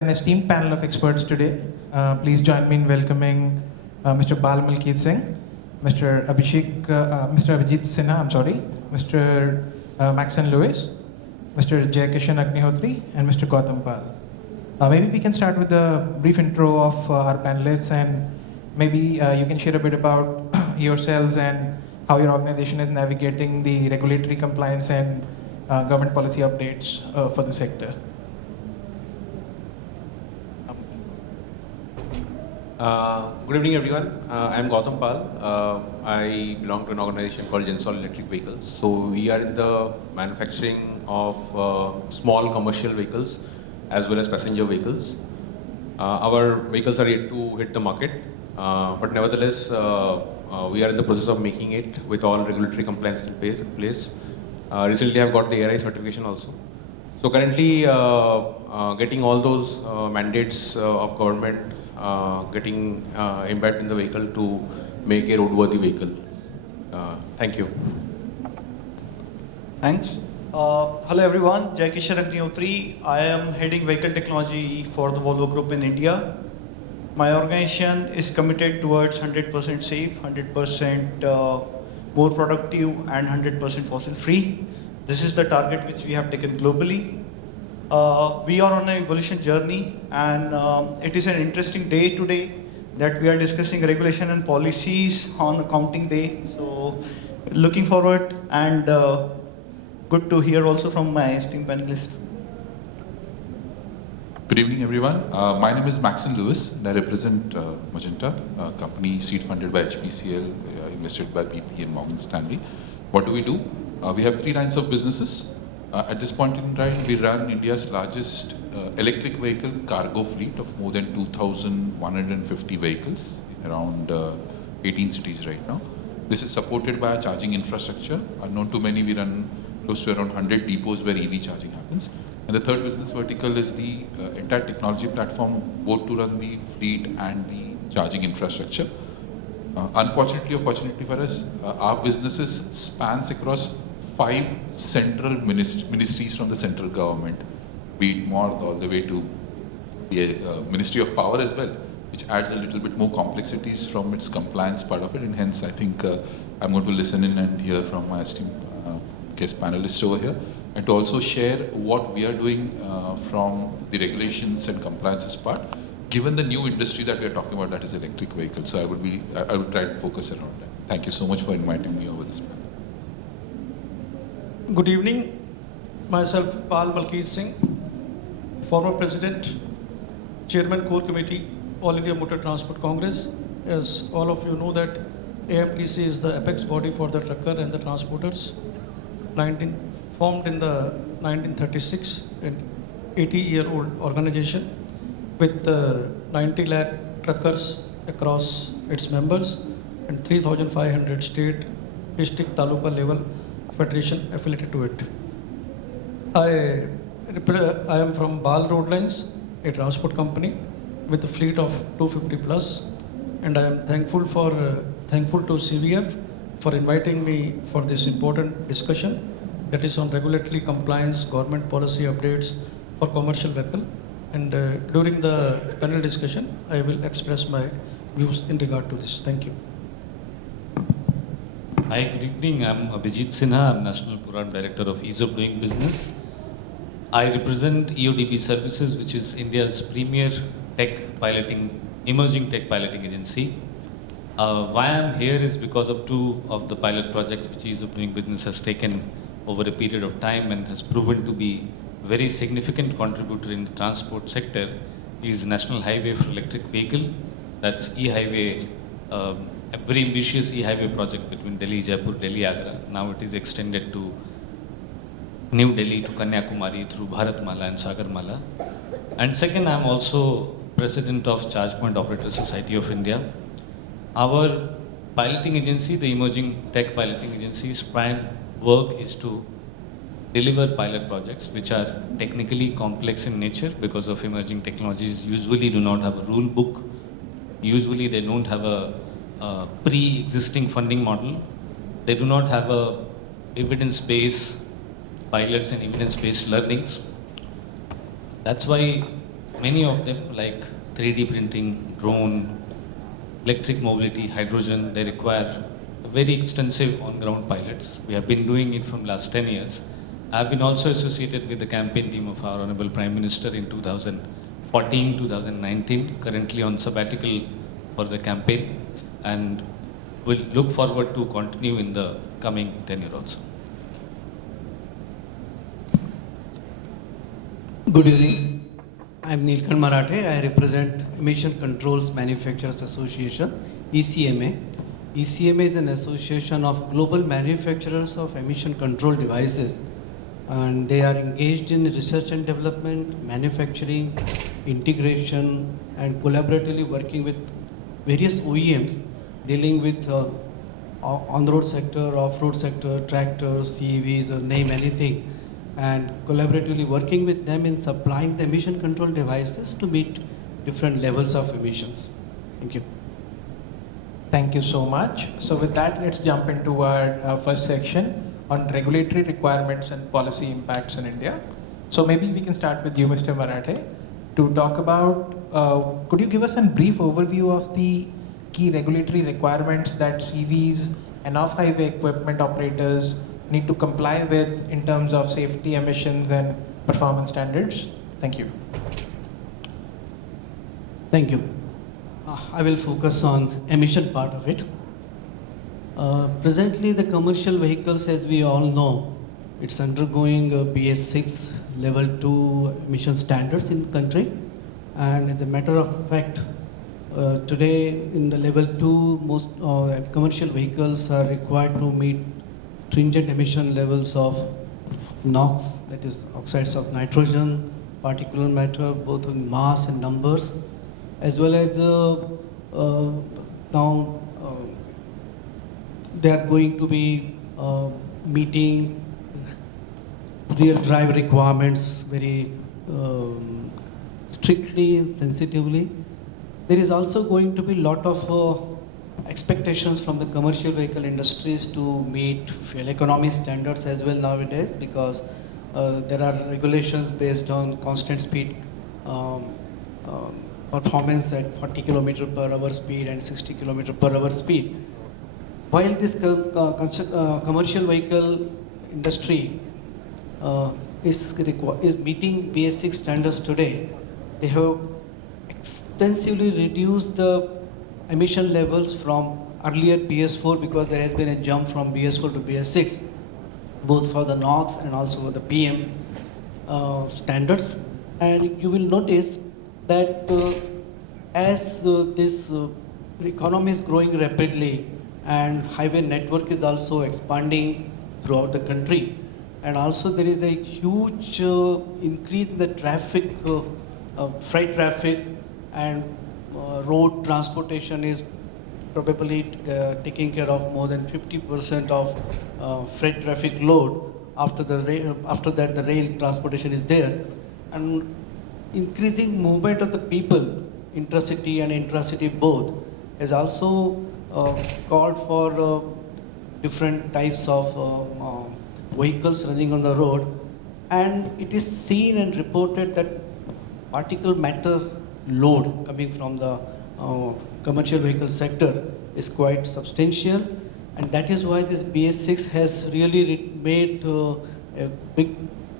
An esteemed panel of experts today. Please join me in welcoming Mr. Bal Malkit Singh, Mr. Abhijit Sinha, Mr. Maxon Lewis, Mr. Jayakishan Agnihotri, and Mr. Gautam Pal. Maybe we can start with a brief intro of our panelists, and maybe you can share a bit about yourselves and how your organization is navigating the regulatory compliance and government policy updates for the sector. Good evening, everyone. I am Gautam Pal. I belong to an organization called Gensol Electric Vehicles. So we are in the manufacturing of small commercial vehicles as well as passenger vehicles. Our vehicles are yet to hit the market, but nevertheless, we are in the process of making it with all regulatory compliance in place. Recently, I have got the ARI certification also. So currently, getting all those mandates of government getting embedded in the vehicle to make a roadworthy vehicle. Thank you. Thanks. Hello everyone, Jayakishan Agnihotri. I am heading vehicle technology for the Volvo Group in India. My organization is committed towards 100% safe, 100% more productive and 100% fossil free. This is the target which we have taken globally. We are on an evolution journey, and it is an interesting day today that we are discussing regulation and policies on accounting day. So looking forward, and good to hear also from my esteemed panelists. Good evening, everyone. My name is Maxon Lewis, and I represent Magenta, a company seed funded by HPCL, invested by BP and Morgan Stanley. What do? We have 3 lines of businesses. At this point in time, we run India's largest electric vehicle cargo fleet of more than 2,150 vehicles in around 18 cities right now. This is supported by a charging infrastructure. Unknown to many, we run close to around 100 depots where EV charging happens. And the third business vertical is the entire technology platform, both to run the fleet and the charging infrastructure. Unfortunately or fortunately for us, our businesses spans across 5 central ministries from the central government, be it MoRTH all the way to the Ministry of Power as well, which adds a little bit more complexities from its compliance part of it, and hence I think I'm going to listen in and hear from my esteemed guest panelists over here, and to also share what we are doing from the regulations and compliances part, given the new industry that we are talking about, that is electric vehicles. So I would try to focus around that. Thank you so much for inviting me over this panel. Good evening. Myself, Bal Malkit Singh, former President, Chairman Core Committee, All India Motor Transport Congress. As all of you know that AMTC is the apex body for the trucker and the transporters. Formed in the 1936, an 80-year-old organization with 90 lakh truckers across its members and 3,500 state, district, taluka level federation affiliated to it. I am from Bal Road Lines, a transport company with a fleet of 250 plus, and I am thankful to CVF for inviting me for this important discussion that is on regulatory compliance, government policy updates for commercial vehicle. And during the panel discussion, I will express my views in regard to this. Thank you. Hi, good evening. I'm Abhijit Sinha. I'm National Program Director of Ease of Doing Business. I represent EODB Services, which is India's premier emerging tech piloting agency. Why I'm here is because of 2 of the pilot projects which Ease of Doing Business has taken over a period of time and has proven to be a very significant contributor in the transport sector is National Highway for Electric Vehicle. That's e-highway, a very ambitious e-highway project between Delhi, Jaipur, Delhi, Agra. Now it is extended to New Delhi to Kanyakumari through Bharatmala and Sagarmala. And second, I'm also President of ChargePoint Operator Society of India. Our piloting agency, the Emerging Tech Piloting Agency's prime work is to deliver pilot projects which are technically complex in nature because of emerging technologies. Usually do not have a rule book. Usually they don't have a pre-existing funding model. They do not have a evidence-based pilots and evidence-based learnings. That's why many of them like 3D printing, drone, electric mobility, hydrogen, they require very extensive on-ground pilots. We have been doing it from last 10 years. I've been also associated with the campaign team of our Honorable Prime Minister in 2014, 2019, currently on sabbatical for the campaign, and we'll look forward to continue in the coming tenure also. Good evening. I'm Neelkant Marathe. I represent Emission Controls Manufacturers Association, ECMA. ECMA is an association of global manufacturers of emission control devices, and they are engaged in research and development, manufacturing, integration, and collaboratively working with various OEMs dealing with on-road sector, off-road sector, tractors, CVs, or name anything, and collaboratively working with them in supplying the emission control devices to meet different levels of emissions. Thank you. Thank you so much. So with that, let's jump into our first section on regulatory requirements and policy impacts in India. So maybe we can start with you, Mr. Marathe, to talk about, could you give us a brief overview of the key regulatory requirements that CVs and off-highway equipment operators need to comply with in terms of safety, emissions, and performance standards? Thank you. Thank you. I will focus on emission part of it. Presently, the commercial vehicles, as we all know, it's undergoing BS6 level 2 emission standards in the country. And as a matter of fact, today in the level 2, most commercial vehicles are required to meet stringent emission levels of NOx, that is oxides of nitrogen, particulate matter, both in mass and numbers, as well as now they are going to be meeting real drive requirements very strictly and sensitively. There is also going to be a lot of expectations from the commercial vehicle industries to meet fuel economy standards as well nowadays, because there are regulations based on constant speed performance at 40 km per hour speed and 60 km per hour speed. While this commercial vehicle industry is meeting BS6 standards today, they have extensively reduced the emission levels from earlier BS4, because there has been a jump from BS4 to BS6, both for the NOx and also for the PM standards. And you will notice that as this economy is growing rapidly and highway network is also expanding throughout the country, and also there is a huge increase in the traffic, freight traffic, and road transportation is probably taking care of more than 50% of freight traffic load. After that, the rail transportation is there, and increasing movement of the people, intercity and intracity both, has also called for different types of vehicles running on the road, and it is seen and reported that particle matter load coming from the commercial vehicle sector is quite substantial, and that is why this BS6 has really made a big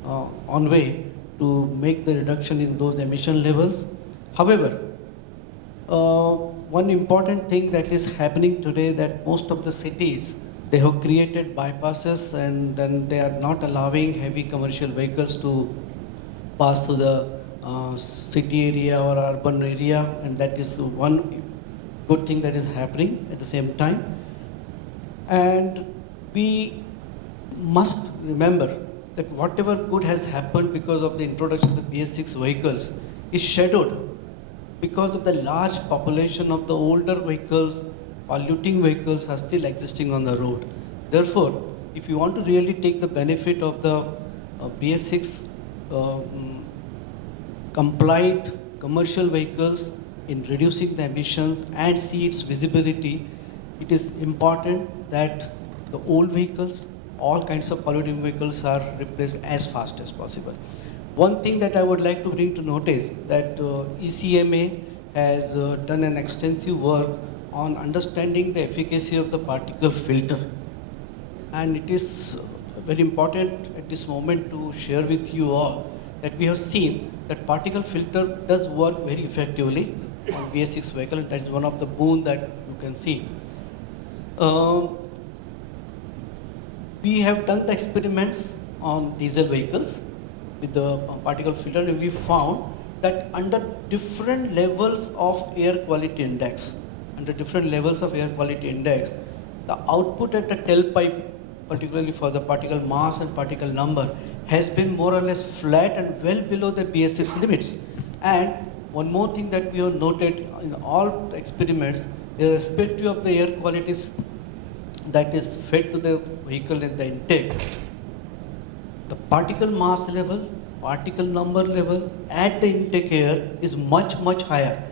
on way to make the reduction in those emission levels. However, one important thing that is happening today, that most of the cities, they have created bypasses, and then they are not allowing heavy commercial vehicles to pass through the city area or urban area, and that is one good thing that is happening at the same time. And we must remember that whatever good has happened because of the introduction of the BS6 vehicles is shadowed because of the large population of the older vehicles, polluting vehicles are still existing on the road. Therefore, if you want to really take the benefit of the BS6 compliant commercial vehicles in reducing the emissions and see its visibility, it is important that the old vehicles, all kinds of polluting vehicles are replaced as fast as possible. One thing that I would like to bring to notice that ECMA has done an extensive work on understanding the efficacy of the particle filter. And it is very important at this moment to share with you all that we have seen that particle filter does work very effectively on BS6 vehicle. That is one of the boon that you can see. We have done the experiments on diesel vehicles with the particle filter, and we found that under different levels of air quality index, the output at the tailpipe, particularly for the particle mass and particle number, has been more or less flat and well below the BS6 limits. And one more thing that we have noted in all experiments, irrespective of the air qualities that is fed to the vehicle in the intake, the particle mass level, particle number level at the intake air is much, much higher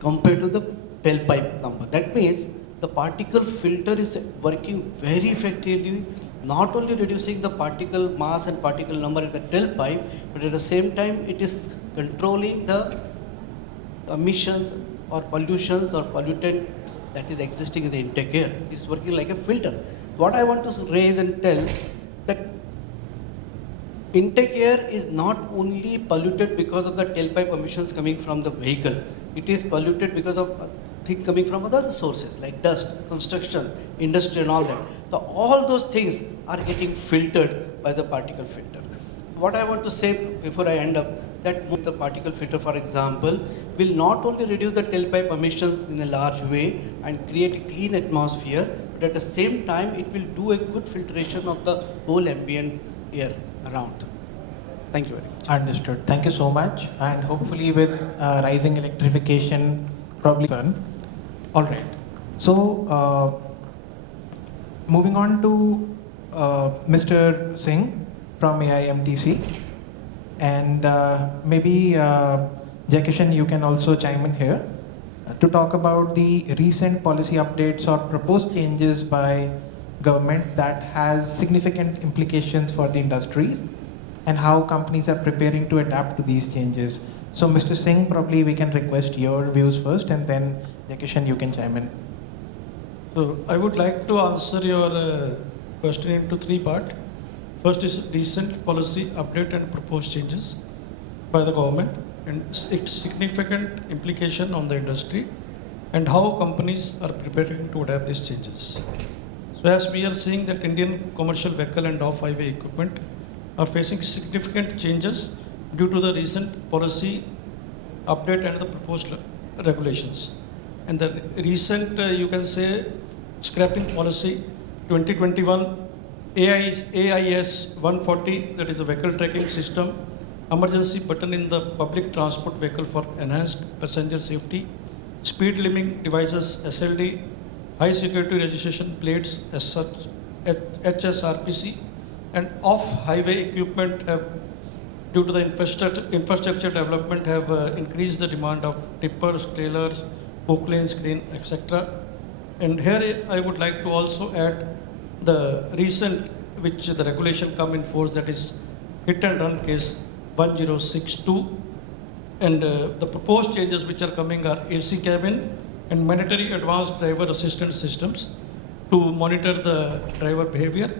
compared to the tailpipe number. That means the particle filter is working very effectively, not only reducing the particle mass and particle number at the tailpipe, but at the same time it is controlling the emissions or pollutions or pollutant that is existing in the intake air. It's working like a filter. What I want to raise and tell that intake air is not only polluted because of the tailpipe emissions coming from the vehicle. It is polluted because of things coming from other sources like dust, construction, industry and all that. So all those things are getting filtered by the particle filter. What I want to say before I end up, that the particle filter, for example, will not only reduce the tailpipe emissions in a large way and create a clean atmosphere, but at the same time it will do a good filtration of the whole ambient air around. Thank you very much. Understood. Thank you so much. And hopefully with rising electrification, probably done. All right. So moving on to Mr. Singh from AIMTC. And maybe Jaikishan, you can also chime in here to talk about the recent policy updates or proposed changes by government that has significant implications for the industries and how companies are preparing to adapt to these changes. So Mr. Singh, probably we can request your views first, and then Jaikishan, you can chime in. So I would like to answer your question into three parts. First is recent policy update and proposed changes by the government and its significant implication on the industry and how companies are preparing to adapt these changes. So as we are seeing that Indian commercial vehicle and off-highway equipment are facing significant changes due to the recent policy update and the proposed regulations. And the recent, you can say, scrapping policy 2021 AIS 140, that is a vehicle tracking system, emergency button in the public transport vehicle for enhanced passenger safety, speed limiting devices SLD, high security registration plates as such HSRPC, and off-highway equipment have, due to the infrastructure development, have increased the demand of tippers, trailers, hook lanes, crane, etc. And here I would like to also add the recent, which the regulation come in force, that is hit and run case 1062. And the proposed changes which are coming are AC cabin and mandatory advanced driver assistance systems to monitor the driver behavior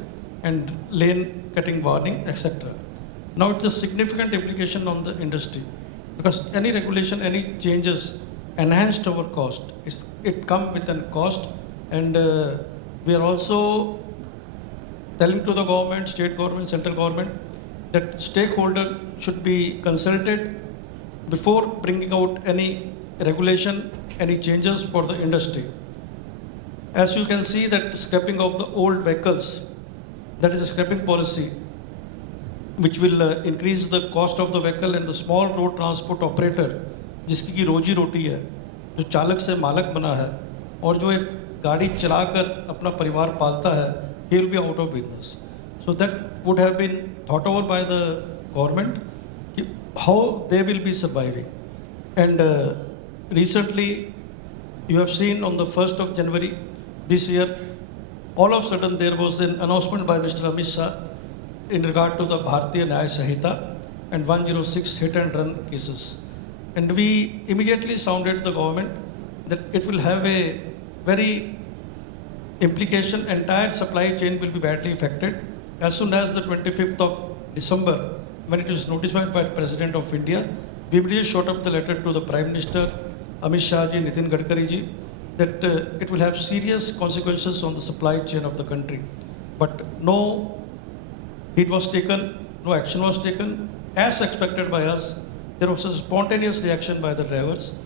and lane cutting warning, etc. Now it is significant implication on the industry because any regulation, any changes enhanced our cost. It come with a cost, and we are also telling to the government, state government, central government, that stakeholders should be consulted before bringing out any regulation, any changes for the industry. As you can see that scrapping of the old vehicles, that is a scrapping policy, which will increase the cost of the vehicle, and the small road transport operator, जिसकी की रोजी रोटी है, जो चालक से मालक बना है और जो एक गाड़ी चलाकर अपना परिवार पालता है, he will be out of business. So that would have been thought over by the government, how they will be surviving. And recently, you have seen on the 1st of January this year, all of a sudden there was an announcement by Mr. Amit Shah in regard to the Bharatiya Nyaya Sanhita, and 106 hit and run cases. And we immediately sounded the government that it will have a very implication, entire supply chain will be badly affected. As soon as the 25th of December, when it was notified by the President of India, we immediately shot up the letter to the Prime Minister, Amit Shah ji, Nitin Gadkari ji, that it will have serious consequences on the supply chain of the country. But no heed was taken, no action was taken. As expected by us, there was a spontaneous reaction by the drivers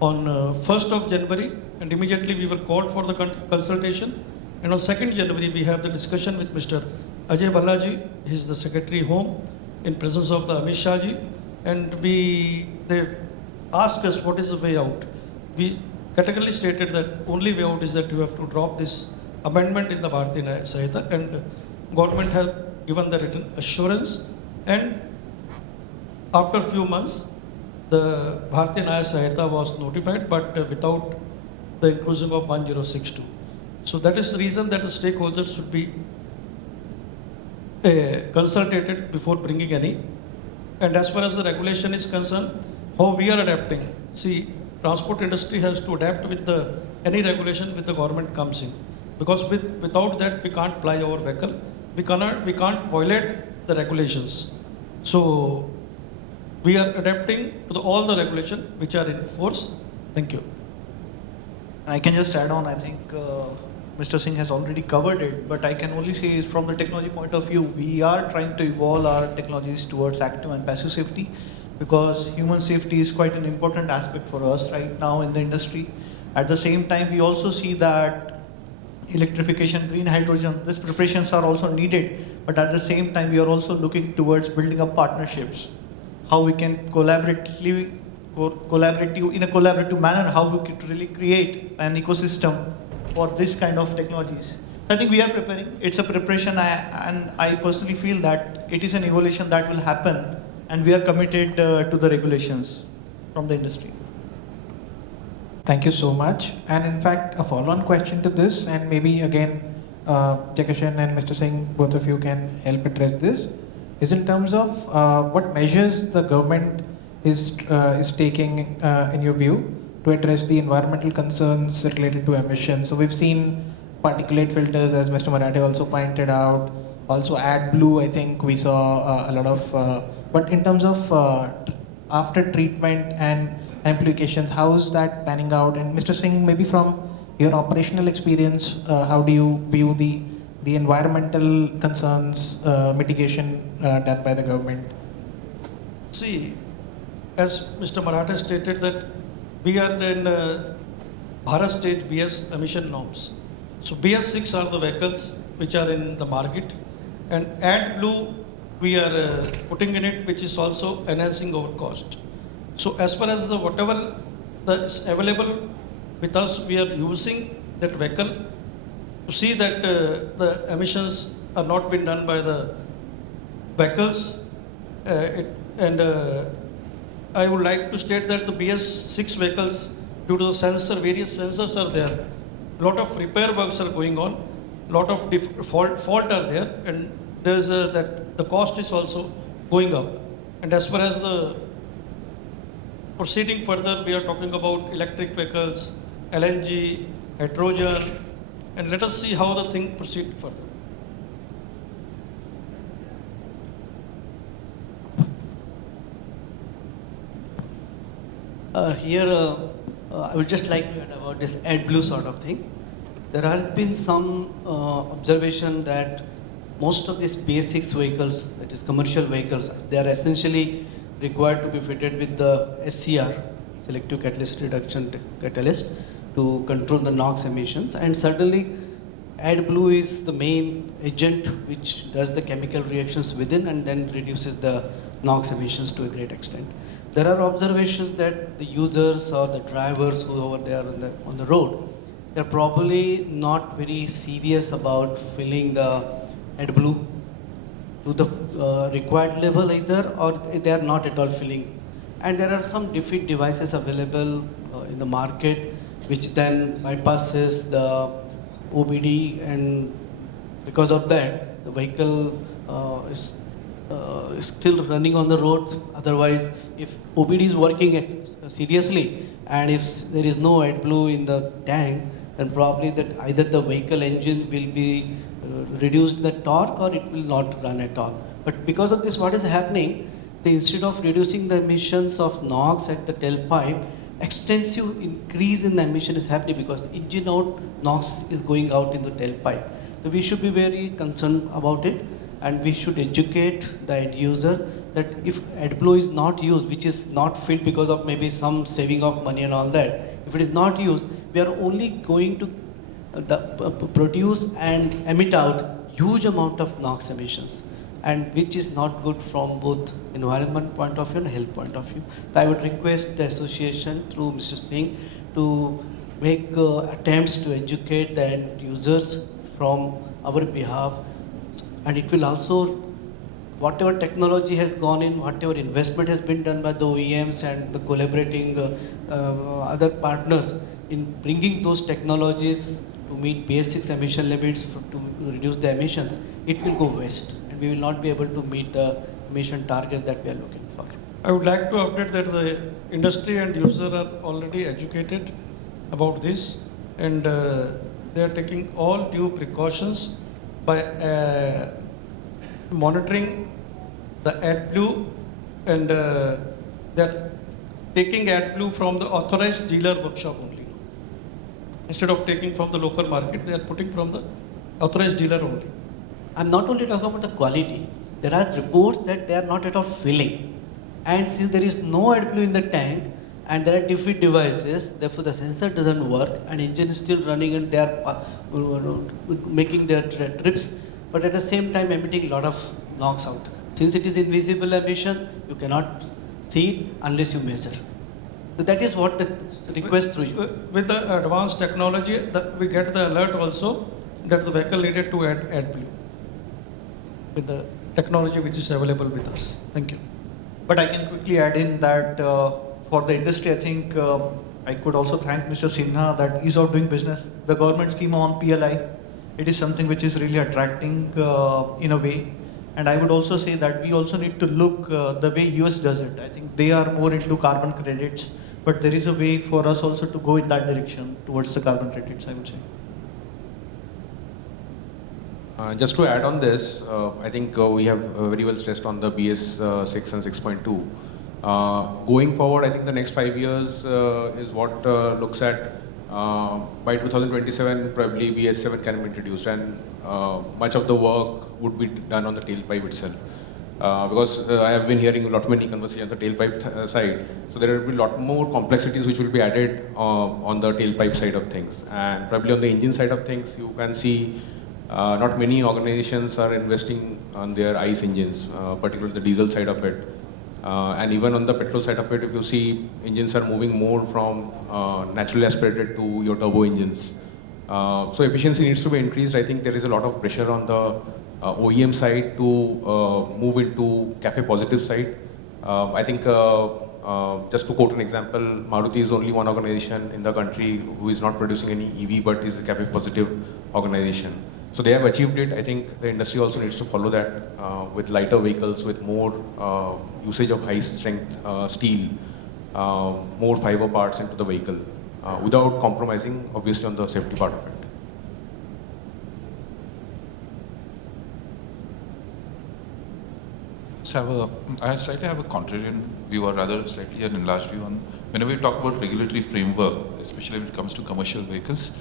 on 1st of January, and immediately we were called for the consultation. And on 2nd January, we have the discussion with Mr. Ajay Balaji, he is the Secretary Home, in presence of the Amit Shah ji, and they asked us what is the way out. We categorically stated that only way out is that you have to drop this amendment in the Bharatiya Nyaya Sahita, and government has given the written assurance, and after a few months, the Bharatiya Nyaya Sahita was notified, but without the inclusion of 1062. So that is the reason that the stakeholders should be consulted before bringing any. And as far as the regulation is concerned, how we are adapting. See, transport industry has to adapt with any regulation which the government comes in. Because without that, we can't ply our vehicle. We can't violate the regulations. So we are adapting to all the regulations which are in force. Thank you. I can just add on, I think Mr. Singh has already covered it, but I can only say is from the technology point of view, we are trying to evolve our technologies towards active and passive safety, because human safety is quite an important aspect for us right now in the industry. At the same time, we also see that electrification, green hydrogen, these preparations are also needed, but at the same time, we are also looking towards building up partnerships, how we can collaborative in a collaborative manner, how we could really create an ecosystem for this kind of technologies. I think we are preparing. It's a preparation, and I personally feel that it is an evolution that will happen, and we are committed to the regulations from the industry. Thank you so much. And in fact, a follow-on question to this, and maybe again, Jaikishan and Mr. Singh, both of you can help address this, is in terms of what measures the government is taking, in your view, to address the environmental concerns related to emissions. So we've seen particulate filters, as Mr. Marathe also pointed out, also AdBlue, I think we saw a lot of, but in terms of after treatment and implications, how is that panning out? And Mr. Singh, maybe from your operational experience, how do you view the environmental concerns mitigation done by the government? See, as Mr. Marathe stated that we are in Bharat Stage BS emission norms. So BS6 are the vehicles which are in the market, and AdBlue we are putting in it, which is also enhancing our cost. So as far as whatever is available with us, we are using that vehicle to see that the emissions are not being done by the vehicles. I would like to state that the BS6 vehicles, due to the various sensors are there, a lot of repair works are going on, a lot of fault are there, and there is that the cost is also going up. And as far as the proceeding further, we are talking about electric vehicles, LNG, hydrogen, and let us see how the thing proceed further. I would just like to add about this AdBlue sort of thing. There has been some observation that most of these BS6 vehicles, that is commercial vehicles, they are essentially required to be fitted with the SCR, selective catalyst reduction catalyst, to control the NOx emissions. And certainly AdBlue is the main agent which does the chemical reactions within and then reduces the NOx emissions to a great extent. There are observations that the users or the drivers who are there on the road, they're probably not very serious about filling the AdBlue to the required level either, or they are not at all filling. And there are some defeat devices available in the market which then bypasses the OBD, and because of that the vehicle is still running on the road. Otherwise, if OBD is working seriously and if there is no AdBlue in the tank, then probably that either the vehicle engine will be reduced the torque or it will not run at all. But because of this, what is happening? Instead of reducing the emissions of NOx at the tailpipe, extensive increase in the emission is happening because engine out NOx is going out in the tailpipe. So we should be very concerned about it, and we should educate the end user that if AdBlue is not used, which is not filled because of maybe some saving of money and all that, if it is not used, we are only going to produce and emit out huge amount of NOx emissions, and which is not good from both environment point of view and health point of view. So I would request the association through Mr. Singh to make attempts to educate the end users from our behalf, and it will also, whatever technology has gone in, whatever investment has been done by the OEMs and the collaborating other partners in bringing those technologies to meet BS6 emission limits to reduce the emissions, it will go waste, and we will not be able to meet the emission target that we are looking for. I would like to update that the industry and user are already educated about this, and they are taking all due precautions by monitoring the AdBlue, and they are taking AdBlue from the authorized dealer workshop only. Instead of taking from the local market, they are putting from the authorized dealer only. I'm not only talking about the quality. There are reports that they are not at all filling. And since there is no AdBlue in the tank and there are defeat devices, therefore the sensor doesn't work and engine is still running and they are making their trips, but at the same time emitting a lot of NOx out. Since it is invisible emission, you cannot see it unless you measure. So that is what the request through you. With the advanced technology, we get the alert also that the vehicle needed to add AdBlue with the technology which is available with us. Thank you. But I can quickly add in that for the industry, I think I could also thank Mr. Sinha that ease of doing business. The government scheme on PLI, it is something which is really attracting in a way. And I would also say that we also need to look the way US does it. I think they are more into carbon credits, but there is a way for us also to go in that direction towards the carbon credits, I would say. Just to add on this, I think we have very well stressed on the BS 6 and 6.2. Going forward, I think the next 5 years is what looks at by 2027, probably BS 7 can be introduced, and much of the work would be done on the tailpipe itself. Because I have been hearing a lot many conversations on the tailpipe side, so there will be a lot more complexities which will be added on the tailpipe side of things, and probably on the engine side of things, you can see not many organizations are investing on their ICE engines, particularly the diesel side of it. And even on the petrol side of it, if you see, engines are moving more from naturally aspirated to your turbo engines. So efficiency needs to be increased. I think there is a lot of pressure on the OEM side to move into CAFE positive side. I think just to quote an example, Maruti is only one organization in the country who is not producing any EV but is a CAFE positive organization. So they have achieved it. I think the industry also needs to follow that with lighter vehicles, with more usage of high strength steel, more fiber parts into the vehicle, without compromising obviously on the safety part of it. So I slightly have a contrarian view, or rather slightly an enlarged view on whenever we talk about regulatory framework, especially when it comes to commercial vehicles.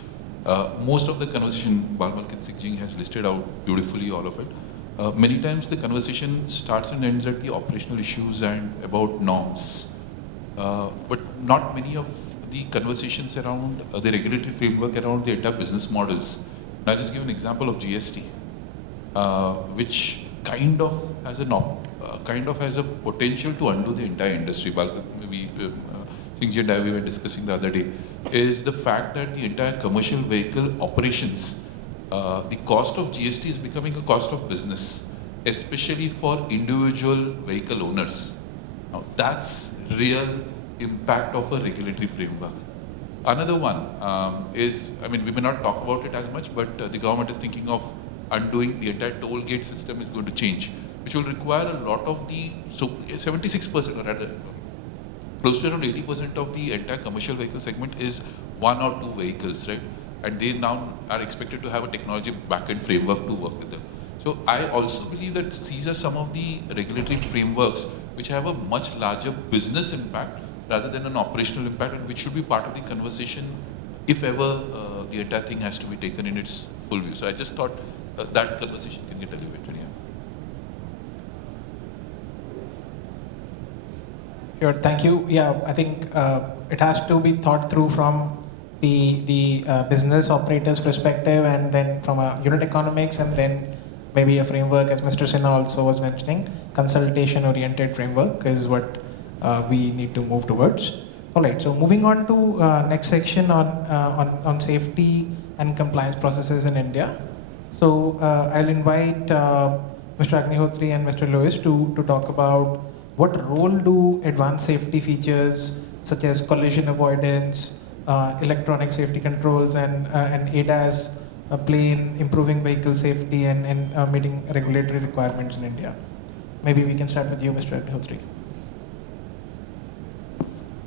Most of the conversation, Balmalkit Singh has listed out beautifully all of it. Many times the conversation starts and ends at the operational issues and about norms. But not many of the conversations around the regulatory framework around the entire business models. Now I'll just give an example of GST, which kind of has a potential to undo the entire industry. Maybe Singhji and I we were discussing the other day, is the fact that the entire commercial vehicle operations, the cost of GST is becoming a cost of business, especially for individual vehicle owners. Now that's real impact of a regulatory framework. Another one is, I mean, we may not talk about it as much, but the government is thinking of undoing the entire toll gate system is going to change. which will require a lot of the, so 76% or rather close to around 80% of the entire commercial vehicle segment is 1 or 2 vehicles, right? And they now are expected to have a technology backend framework to work with them. So I also believe that these are some of the regulatory frameworks which have a much larger business impact rather than an operational impact, and which should be part of the conversation if ever the entire thing has to be taken in its full view. So I just thought that conversation can get elevated. Yeah. Sure, thank you. Yeah, I think it has to be thought through from the business operator's perspective, and then from a unit economics, and then maybe a framework, as Mr. Sinha also was mentioning, consultation-oriented framework is what we need to move towards. All right, so moving on to next section on safety and compliance processes in India. So I'll invite Mr. Agnihotri and Mr. Lewis to talk about what role do advanced safety features such as collision avoidance, electronic safety controls, and ADAS play in improving vehicle safety and meeting regulatory requirements in India. Maybe we can start with you, Mr. Agnihotri.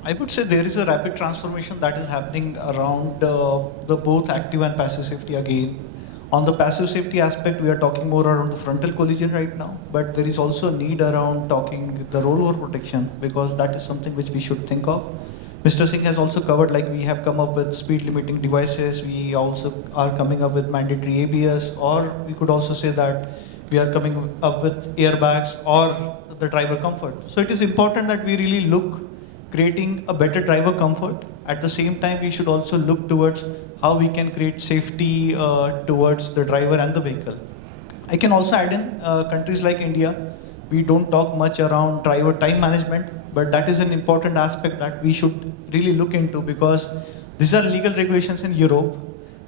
I would say there is a rapid transformation that is happening around the both active and passive safety again. On the passive safety aspect, we are talking more around the frontal collision right now, but there is also a need around talking the rollover protection, because that is something which we should think of. Mr. Singh has also covered, like we have come up with speed limiting devices, we also are coming up with mandatory ABS, or we could also say that we are coming up with airbags or the driver comfort. So it is important that we really look creating a better driver comfort. At the same time, we should also look towards how we can create safety towards the driver and the vehicle. I can also add in countries like India, we don't talk much around driver time management, but that is an important aspect that we should really look into, because these are legal regulations in Europe,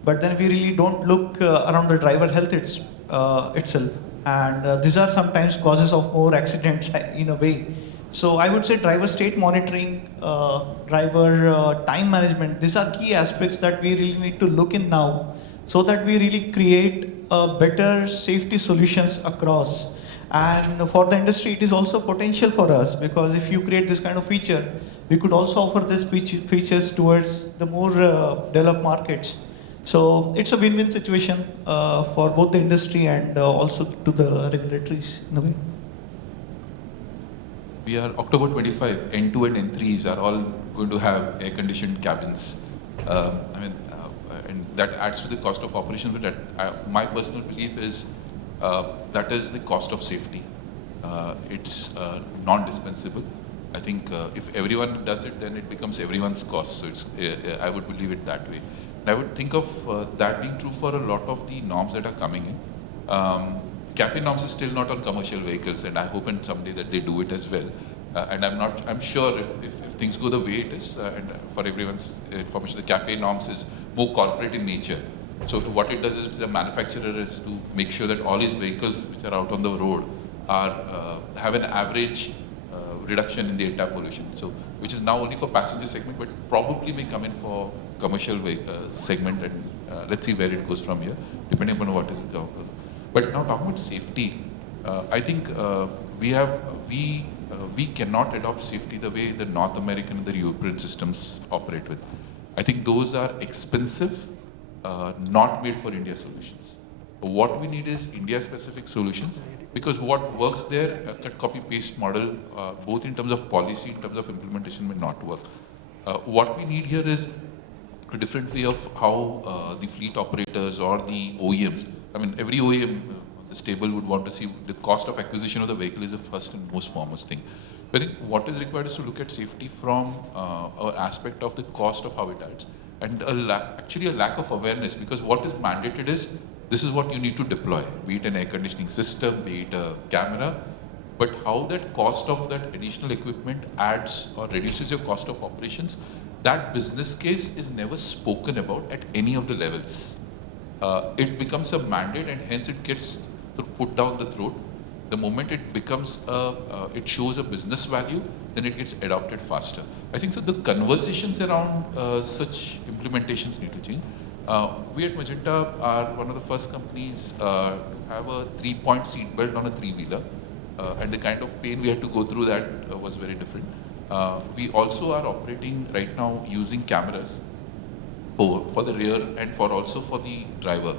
but then we really don't look around the driver health itself. And these are sometimes causes of more accidents in a way. So I would say driver state monitoring, driver time management, these are key aspects that we really need to look in now, so that we really create better safety solutions across. And for the industry, it is also potential for us, because if you create this kind of feature, we could also offer these features towards the more developed markets. So it's a win-win situation for both the industry and also to the regulatories in a way. We are October 25, N2 and N3s are all going to have air-conditioned cabins. And that adds to the cost of operations, but my personal belief is that is the cost of safety. It's non-dispensable. I think if everyone does it, then it becomes everyone's cost. So it's, I would believe it that way. And I would think of that being true for a lot of the norms that are coming in. CAFE norms is still not on commercial vehicles, and I hope and someday that they do it as well. And I'm sure if things go the way it is, and for everyone's information, the CAFE norms is more corporate in nature. So what it does is the manufacturer is to make sure that all his vehicles which are out on the road are have an average reduction in the entire pollution. So which is now only for passenger segment, but probably may come in for commercial segment, and let's see where it goes from here, depending upon what is the job. But now talking about safety, I think we cannot adopt safety the way the North American and the European systems operate with. I think those are expensive, not made for India solutions. What we need is India-specific solutions, because what works there, a cut, copy, paste model, both in terms of policy, in terms of implementation, may not work. What we need here is a different way of how the fleet operators or the OEMs, I mean, every OEM this table would want to see the cost of acquisition of the vehicle is the first and most foremost thing. But I think what is required is to look at safety from an aspect of the cost of how it adds, and actually a lack of awareness, because what is mandated is this is what you need to deploy, be it an air conditioning system, be it a camera, but how that cost of that additional equipment adds or reduces your cost of operations, that business case is never spoken about at any of the levels. It becomes a mandate, and hence it gets put down the throat. The moment it becomes it shows a business value, then it gets adopted faster. I think so. The conversations around such implementations need to change. We at Magenta are one of the first companies to have a 3-point seat belt on a 3-wheeler. and the kind of pain we had to go through that was very different. We also are operating right now using cameras for the rear and also for the driver.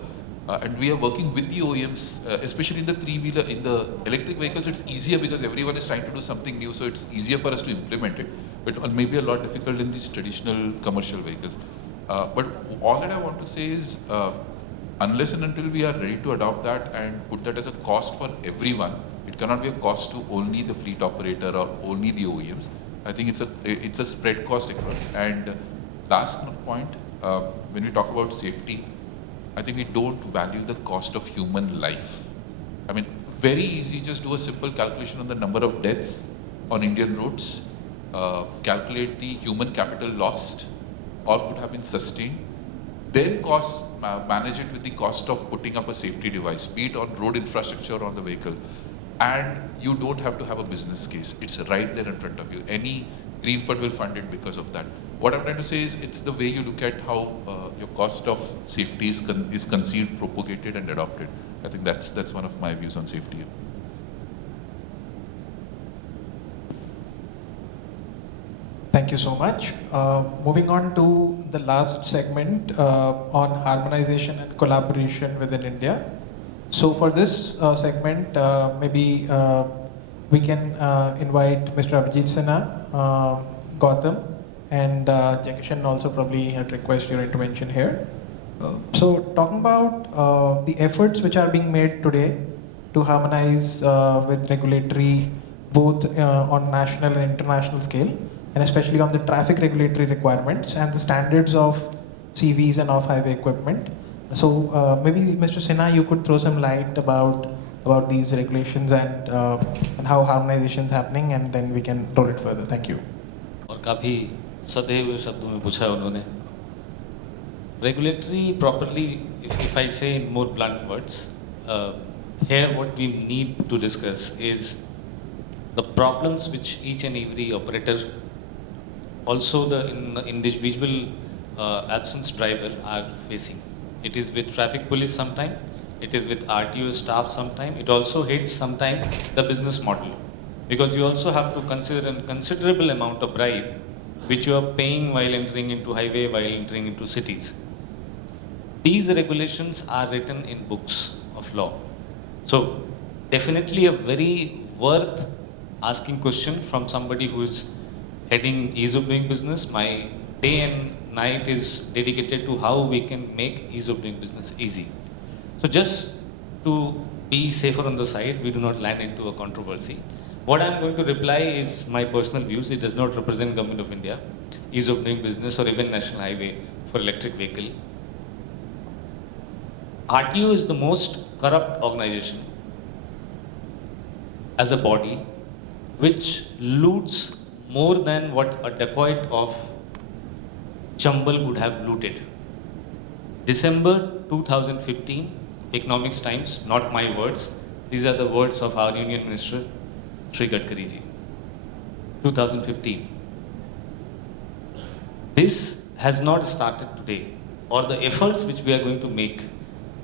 And we are working with the OEMs, especially in the three-wheeler, in the electric vehicles, it's easier because everyone is trying to do something new, so it's easier for us to implement it, but maybe a lot difficult in these traditional commercial vehicles. But all that I want to say is, unless and until we are ready to adopt that and put that as a cost for everyone, it cannot be a cost to only the fleet operator or only the OEMs. I think it's a spread cost across. And last point, when we talk about safety, I think we don't value the cost of human life. I mean, very easy, just do a simple calculation on the number of deaths on Indian roads, calculate the human capital lost or could have been sustained, then manage it with the cost of putting up a safety device, be it on road infrastructure or on the vehicle. And you don't have to have a business case. It's right there in front of you. Any green fund will fund it because of that. What I'm trying to say is, it's the way you look at how your cost of safety is conceived, propagated, and adopted. I think that's one of my views on safety. Thank you so much. Moving on to the last segment on harmonization and collaboration within India. So for this segment, maybe we can invite Mr. Abhijit Sinha, Gautam, and Jackishan also probably had request your intervention here. So talking about the efforts which are being made today to harmonize with regulatory both on national and international scale, and especially on the traffic regulatory requirements and the standards of CVs and off-highway equipment. So maybe Mr. Sinha, you could throw some light about these regulations and how harmonization is happening, and then we can roll it further. Thank you. और काफ़ी सधे हुए शब्दों में पूछा है उन्होंने. Regulatory properly, if I say in more blunt words, here what we need to discuss is the problems which each and every operator, also the individual absence driver are facing. It is with traffic police sometime, it is with RTO staff sometime, it also hits sometime the business model. Because you also have to consider a considerable amount of bribe which you are paying while entering into highway, while entering into cities. These regulations are written in books of law. So definitely a very worth asking question from somebody who is heading ease of doing business. My day and night is dedicated to how we can make ease of doing business easy. So just to be safer on the side, we do not land into a controversy. What I am going to reply is my personal views. It does not represent Government of India, ease of doing business, or even National Highway for electric vehicle. RTO is the most corrupt organization as a body which loots more than what a dacoit of Chambal would have looted. December 2015, Economics Times, not my words, these are the words of our Union Minister, Shri Gadkari ji. 2015. This has not started today, or the efforts which we are going to make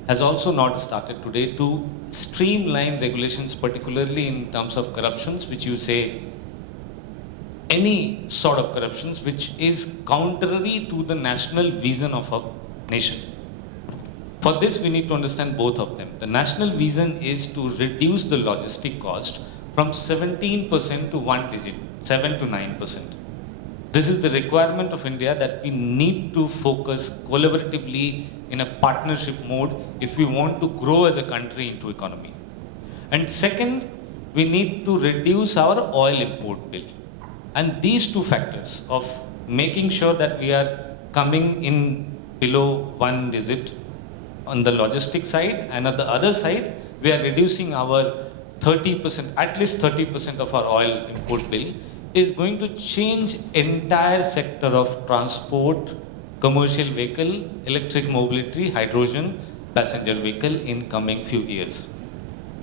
has also not started today to streamline regulations, particularly in terms of corruptions, which you say any sort of corruptions which is contrary to the national vision of a nation. For this, we need to understand both of them. The national vision is to reduce the logistic cost from 17% to one digit, 7 to 9%. This is the requirement of India, that we need to focus collaboratively in a partnership mode if we want to grow as a country into economy. And second, we need to reduce our oil import bill. And these two factors of making sure that we are coming in below one digit on the logistic side, and on the other side, we are reducing our 30%, at least 30% of our oil import bill, is going to change entire sector of transport, commercial vehicle, electric mobility, hydrogen, passenger vehicle in coming few years.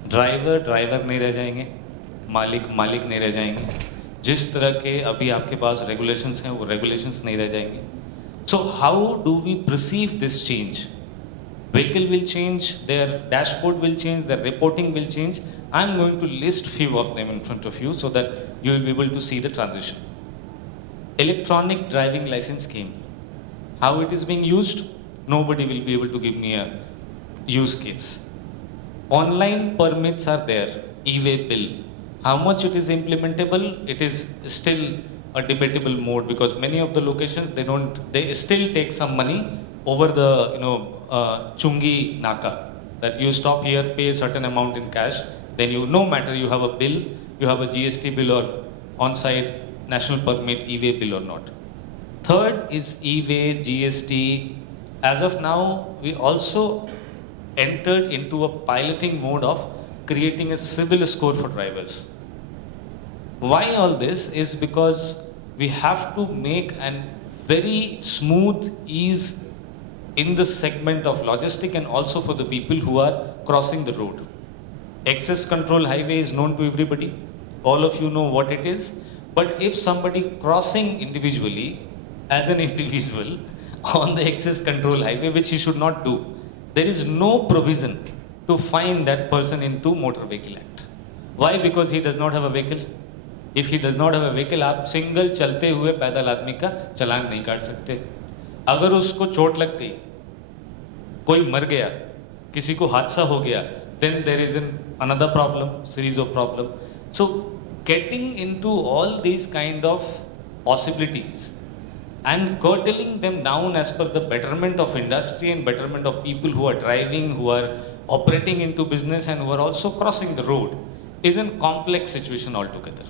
Driver नहीं रह जाएंगे, मालिक नहीं रह जाएंगे. जिस तरह के अभी आपके पास regulations हैं, वो regulations नहीं रह जाएंगे. So how do we perceive this change? Vehicle will change, their dashboard will change, their reporting will change. I'm going to list few of them in front of you so that you will be able to see the transition. Electronic driving license scheme. How it is being used? Nobody will be able to give me a use case. Online permits are there, e-way bill. How much it is implementable? It is still a debatable mode because many of the locations they still take some money over the Chungi Naka, that you stop here, pay a certain amount in cash, then no matter you have a bill, you have a GST bill or on-site national permit, e-way bill or not. Third is e-way, GST. As of now, we also entered into a piloting mode of creating a civil score for drivers. Why all this is because we have to make a very smooth ease in the segment of logistic and also for the people who are crossing the road. Access control highway is known to everybody. All of you know what it is. But if somebody crossing individually, as an individual, on the access control highway, which he should not do, there is no provision to fine that person into Motor Vehicle Act. Why? Because he does not have a vehicle. If he does not have a vehicle, आप single चलते हुए पैदल आदमी का चालान नहीं काट सकते. अगर उसको चोट लग गई, कोई मर गया, किसी को हादसा हो गया, then there is another problem, series of problem. So getting into all these kind of possibilities and curtailing them down as per the betterment of industry and betterment of people who are driving, who are operating into business and who are also crossing the road is a complex situation altogether.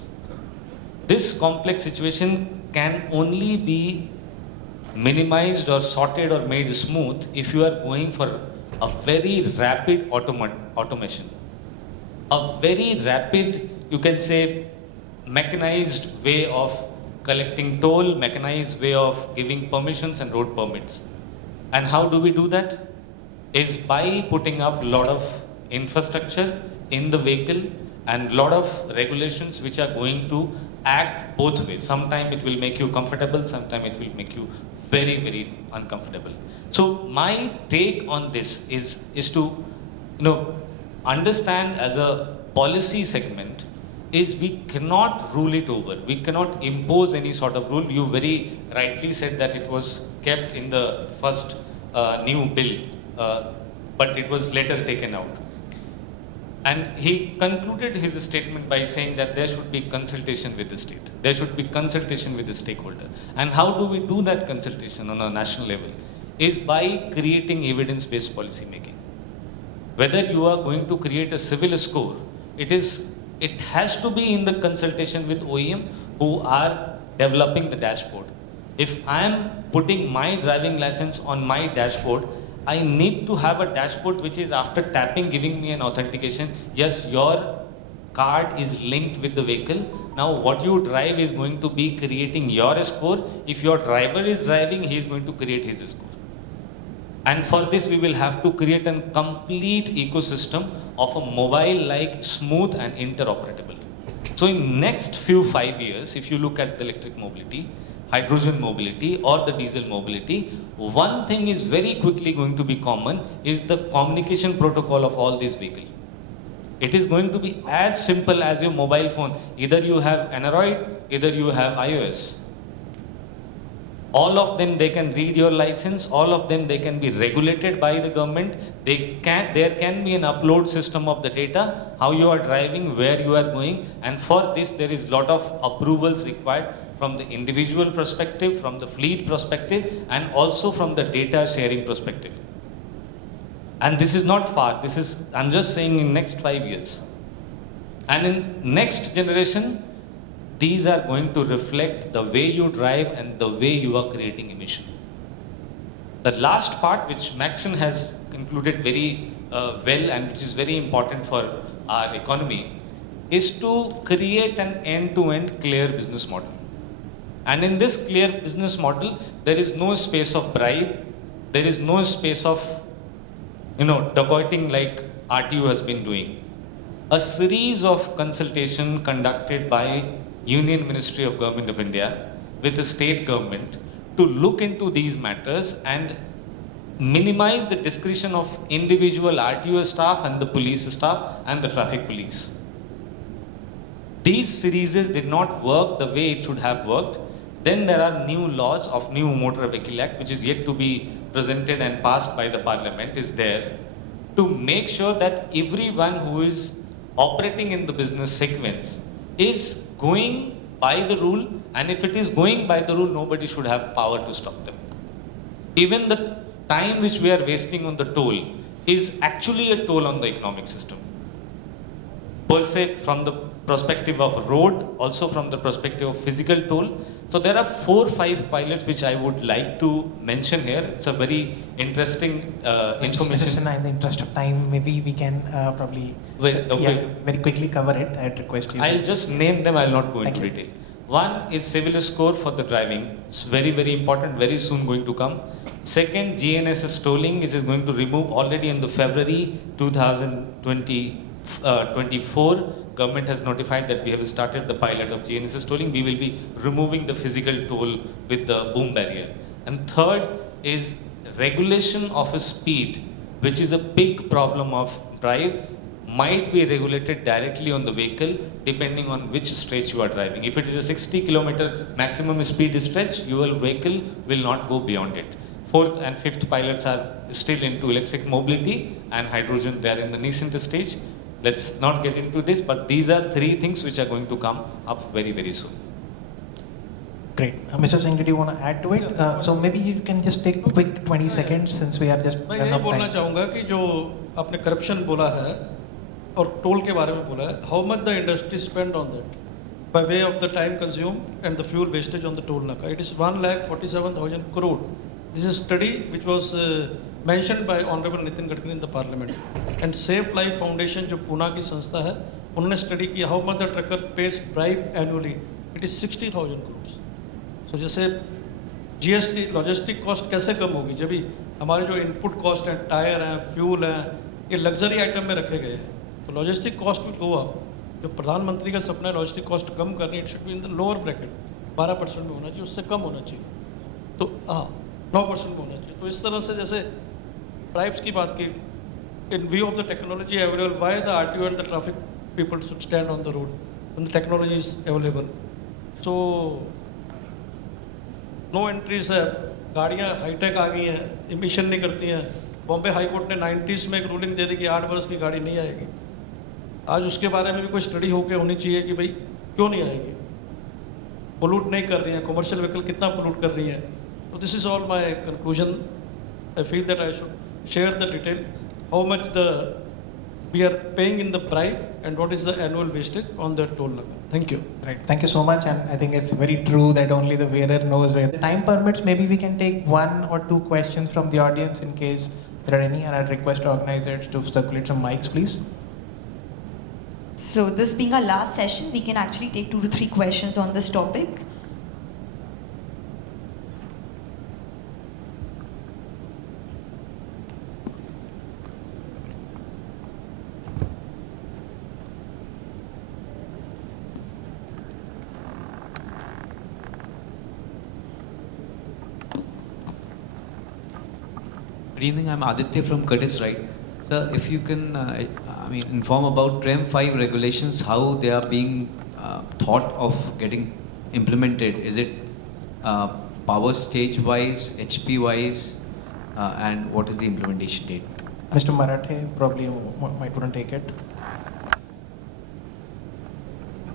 This complex situation can only be minimized or sorted or made smooth if you are going for a very rapid automation. A very rapid, you can say, mechanized way of collecting toll, mechanized way of giving permissions and road permits. And how do we do that? Is by putting up a lot of infrastructure in the vehicle and lot of regulations which are going to act both ways. Sometimes it will make you comfortable, sometimes it will make you very, very uncomfortable. So my take on this is to understand as a policy segment is we cannot rule it over. We cannot impose any sort of rule. You very rightly said that it was kept in the first new bill, but it was later taken out. And he concluded his statement by saying that there should be consultation with the state. There should be consultation with the stakeholder. And how do we do that consultation on a national level? Is by creating evidence-based policy making. Whether you are going to create a civil score, it has to be in the consultation with OEM who are developing the dashboard. If I am putting my driving license on my dashboard, I need to have a dashboard which is after tapping giving me an authentication. Yes, your card is linked with the vehicle. Now what you drive is going to be creating your score. If your driver is driving, he is going to create his score. And for this we will have to create a complete ecosystem of a mobile-like smooth and interoperable. So in next 5 years, if you look at the electric mobility, hydrogen mobility or the diesel mobility, one thing is very quickly going to be common is the communication protocol of all these vehicles. It is going to be as simple as your mobile phone. Either you have Android, either you have iOS. All of them, they can read your license. All of them, they can be regulated by the government. There can be an upload system of the data, how you are driving, where you are going. And for this, there is lot of approvals required from the individual perspective, from the fleet perspective, and also from the data sharing perspective. And this is not far. I'm just saying in next 5 years. And in next generation, these are going to reflect the way you drive and the way you are creating emission. The last part, which Maxon has concluded very well and which is very important for our economy, is to create an end-to-end clear business model. And in this clear business model, there is no space of bribe, there is no space of dacoiting like RTO has been doing. A series of consultation conducted by Union Ministry of Government of India with the state government to look into these matters and minimize the discretion of individual RTO staff and the police staff and the traffic police. These series did not work the way it should have worked. Then there are new laws of new Motor Vehicle Act, which is yet to be presented and passed by the Parliament, is there to make sure that everyone who is operating in the business sequence is going by the rule, and if it is going by the rule, nobody should have power to stop them. Even the time which we are wasting on the toll is actually a toll on the economic system. Per se, from the perspective of road, also from the perspective of physical toll. So there are 4 or 5 pilots which I would like to mention here. It's a very interesting Mr. information. Sinha, in the interest of time, maybe we can probably very quickly cover it. I'd request you. I'll just name them, I'll not go into Thank you. detail. One is civil score for the driving. It's very, very important, very soon going to come. Second, GNSS tolling, which is going to remove already in the February 2024. Government has notified that we have started the pilot of GNSS tolling. We will be removing the physical toll with the boom barrier. And third is regulation of a speed, which is a big problem of drive, might be regulated directly on the vehicle depending on which stretch you are driving. If it is a 60 kilometer maximum speed stretch, your vehicle will not go beyond it. Fourth and fifth pilots are still into electric mobility and hydrogen. They are in the nascent stage. Let's not get into this, but these are 3 things which are going to come up very, very soon. Great. Mr. Singh, did you want to add to it? So maybe you can just take quick 20 seconds since we are just मैं run यही out of बोलना time. चाहूँगा कि जो आपने corruption बोला है और टोल के बारे में बोला है, how much the industry spend on that by way of the time consumed and the fuel wastage on the toll naka. It is 1,47,000 crore. This is a study which was mentioned by Honorable Nitin Gadkari in the Parliament. And Safe Life Foundation, जो पूना की संस्था है, उन्होंने study किया how much the trucker pays bribe annually. It is 60,000 crores. So जैसे GST logistic cost कैसे कम होगी जब भी हमारे जो इनपुट कॉस्ट हैं, टायर हैं, फ्यूल हैं, ये लग्जरी आइटम में रखे गए हैं, तो logistic cost will go up. जो प्रधानमंत्री का सपना है लॉजिस्टिक कॉस्ट कम करनी, it should be in the lower bracket, 12% में होना चाहिए, उससे कम होना चाहिए. तो हाँ 9% में होना चाहिए. तो इस तरह से जैसे ट्राइब्स की बात की, in view of the technology available, why the RTO and the traffic people should stand on the road when the technology is available. So no entries है, गाड़ियाँ हाईटेक आ गई हैं, इमिशन नहीं करती हैं. बॉम्बे हाई कोर्ट ने 90s में एक रूलिंग दे दी कि 8 वर्ष की गाड़ी नहीं आएगी. आज उसके बारे में भी कोई स्टडी होकर होनी चाहिए कि भाई क्यों नहीं आएगी, पोल्यूट नहीं कर रही हैं, कमर्शियल व्हीकल कितना पोल्यूट कर रही हैं. तो this is all my conclusion. I feel that I should share the detail how much the we are paying in the price and what is the annual wastage on the toll naka. Thank you. Right. Thank you so much. And I think it's very true that only the wearer knows where. The time permits, maybe we can take 1 or 2 questions from the audience in case there are any. And I'd request organizers to circulate some mics, please. So this being our last session, we can actually take 2 to 3 questions on this topic. Good evening, I'm Aditya from Curtis Wright. Sir, if you can inform about TREM 5 regulations, how they are being thought of getting implemented. Is it power stage wise, HP wise, and what is the implementation date? Mr. Marathe probably might want to take it.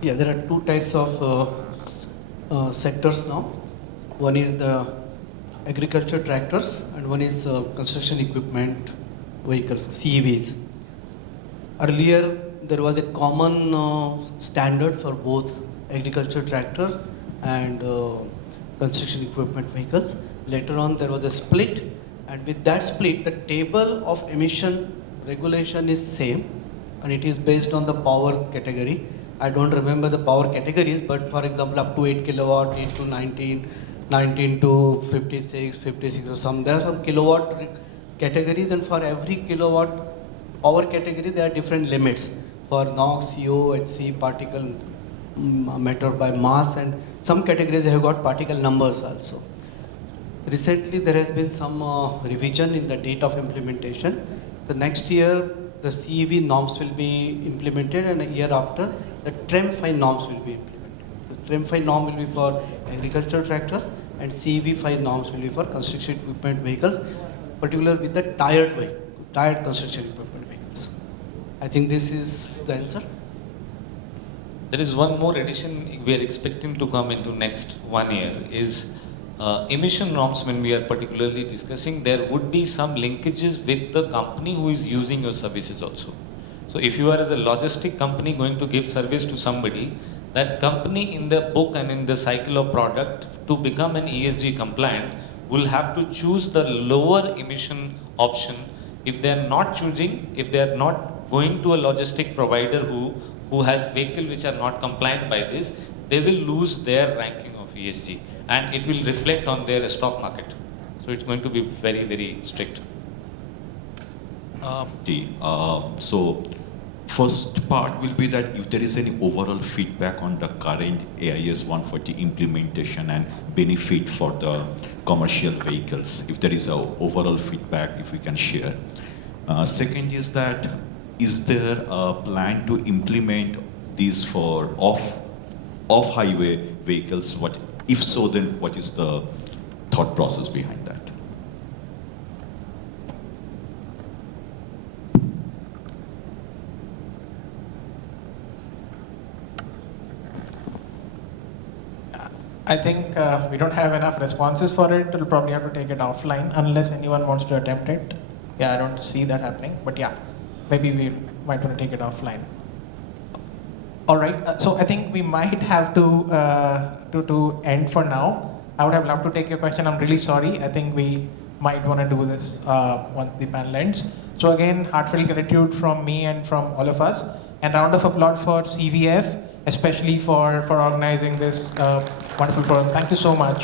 Yeah, there are 2 types of sectors now. One is the agriculture tractors and one is construction equipment vehicles, CEVs. Earlier, there was a common standard for both agriculture tractor and construction equipment vehicles. Later on, there was a split, and with that split, the table of emission regulation is same, and it is based on the power category. I don't remember the power categories, but for example, up to 8 kilowatt, 8 to 19 to 56 or some. There are some kilowatt categories, and for every kilowatt power category, there are different limits for NOx, CO, HC, particle matter by mass, and some categories have got particle numbers also. Recently, there has been some revision in the date of implementation. The next year, the CEV norms will be implemented, and a year after, the TREM 5 norms will be implemented. The TREM 5 norm will be for agricultural tractors, and CEV 5 norms will be for construction equipment vehicles, particularly with the tired construction equipment vehicles. I think this is the answer. There is one more addition we are expecting to come into next 1 year is emission norms. When we are particularly discussing, there would be some linkages with the company who is using your services also. So if you are as a logistic company going to give service to somebody, that company in the book and in the cycle of product to become an ESG compliant will have to choose the lower emission option. If they are not choosing, if they are not going to a logistic provider who has vehicles which are not compliant by this, they will lose their ranking of ESG and it will reflect on their stock market. So it's going to be very, very strict. So first part will be that if there is any overall feedback on the current AIS 140 implementation and benefit for the commercial vehicles, if there is a overall feedback, if we can share. Second is that, is there a plan to implement these for off-highway vehicles? What, if so, then what is the thought process behind that? I think we don't have enough responses for it. We'll probably have to take it offline unless anyone wants to attempt it. Yeah, I don't see that happening, but yeah, maybe we might want to take it offline. All right, so I think we might have to end for now. I would have loved to take your question. I'm really sorry. I think we might want to do this once the panel ends. So again, heartfelt gratitude from me and from all of us, and round of applause for CVF, especially for organizing this wonderful program. Thank you so much.